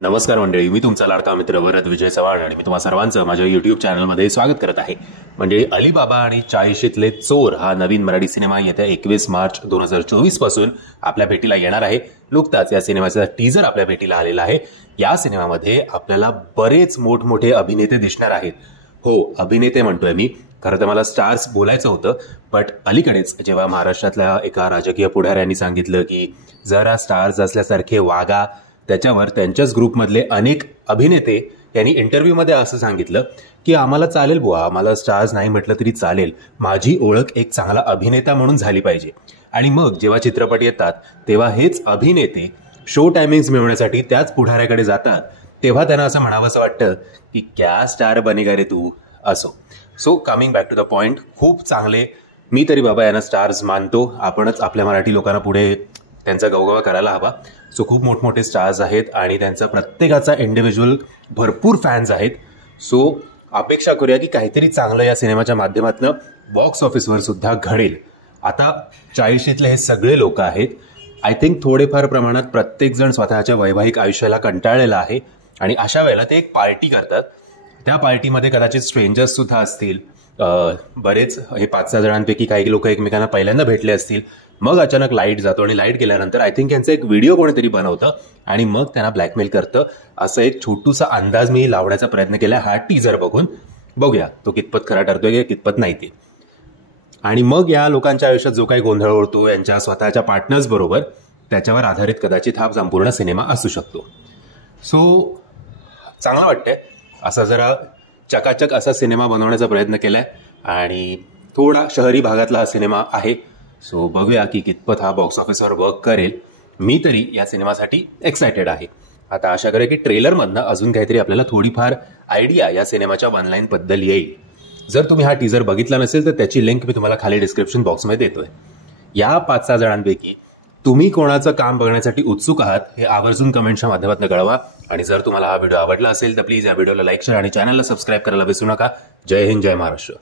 नमस्कार मंडळी, मी तुमचा लाडका मित्र वरद विजय चव्हाण आणि मी तुम्हा सर्वांचं माझ्या युट्यूब चॅनलमध्ये स्वागत करत आहे. मंडळी, अलीबाबा आणि 40शीतले चोर हा नवीन मराठी सिनेमा येत्या 21 मार्च 2024 पासून आपल्या भेटीला येणार आहे. नुकताच या सिनेमाचा टीजर आपल्या भेटीला आलेला आहे. या सिनेमामध्ये आपल्याला बरेच मोठमोठे अभिनेते दिसणार आहेत. हो, अभिनेते म्हणतोय मी, खरं तर मला स्टार्स बोलायचं होतं, बट अलीकडेच जेव्हा महाराष्ट्रातल्या एका राजकीय पुढाऱ्यांनी सांगितलं की जरा स्टार्स असल्यासारखे वागा, त्याच्यावर त्यांच्याच ग्रुपमधले अनेक अभिनेते यांनी इंटरव्ह्यूमध्ये असं सांगितलं की आम्हाला चालेल बुवा, आम्हाला स्टार्स नाही म्हटलं तरी चालेल, माझी ओळख एक चांगला अभिनेता म्हणून झाली पाहिजे. आणि मग जेव्हा चित्रपट येतात तेव्हा हेच अभिनेते शो टायमिंग्स मिळवण्यासाठी त्याच पुढाऱ्याकडे जातात, तेव्हा त्यांना असं म्हणावंसं वाटतं की क्या स्टार बनेगा रे तू, असो. So coming back to the point, खूप चांगले, मी तरी बाबा यांना स्टार्स मानतो. आपणच आपल्या मराठी लोकांना पुढे त्यांचा गवगवा करायला हवा. सो खूप मोठमोठे स्टार्स आहेत आणि त्यांचा प्रत्येकाचा इंडिव्हिज्युअल भरपूर फॅन्स आहेत. सो अपेक्षा करूया की काहीतरी चांगलं या सिनेमाच्या माध्यमातून बॉक्स ऑफिसवर सुद्धा घडेल. आता 40शीतले हे सगळे लोक आहेत, आय थिंक थोडेफार प्रमाणात प्रत्येकजण स्वतःच्या वैवाहिक आयुष्याला कंटाळलेला आहे आणि अशा वेळेला ते एक पार्टी करतात. त्या पार्टीमध्ये कदाचित स्ट्रेंजर्स सुद्धा असतील, बरेच हे 5-6 जणांपैकी काही लोक एकमेकांना पहिल्यांदा भेटले असतील. मग अचानक लाईट जातो आणि लाईट गेल्यानंतर आय थिंक यांचा एक व्हिडिओ कोणीतरी बनवतं आणि मग त्यांना ब्लॅकमेल करतं. असं एक छोटूसा अंदाज मी लावण्याचा प्रयत्न केला हा टीजर बघून. बघूया तो कितपत खरा ठरतोय की कितपत नाही ते. आणि मग या लोकांच्या आयुष्यात जो काही गोंधळ उडतो यांच्या स्वतःच्या पार्टनर्स बरोबर, त्याच्यावर आधारित कदाचित हा संपूर्ण सिनेमा असू शकतो. सो चांगलं वाटतंय. असा जरा चकाचक असा सिनेमा बनवण्याचा प्रयत्न केलाय आणि थोडा शहरी भागातला हा सिनेमा आहे. सो बघूया की कितपत हा बॉक्स ऑफिसवर वर्क करेल. मी तरी या सिनेमासाठी एक्सायटेड आहे. आता आशा करूया की ट्रेलरमधनं अजून काहीतरी आपल्याला थोडीफार आयडिया या सिनेमाच्या ऑनलाईन बद्दल येईल. जर तुम्ही हा टीजर बघितला नसेल तर त्याची लिंक मी तुम्हाला खाली डिस्क्रिप्शन बॉक्समध्ये देतोय. या 5-6 जणांपैकी तुम्ही कोणाचं काम बघण्यासाठी उत्सुक आहात हे आवर्जून कमेंटच्या माध्यमातून कळवा. आणि जर तुम्हाला हा व्हिडिओ आवडला असेल तर प्लीज या व्हिडिओला लाईक, शेअर आणि चॅनलला सबस्क्राईब करायला विसरू नका. जय हिंद, जय महाराष्ट्र.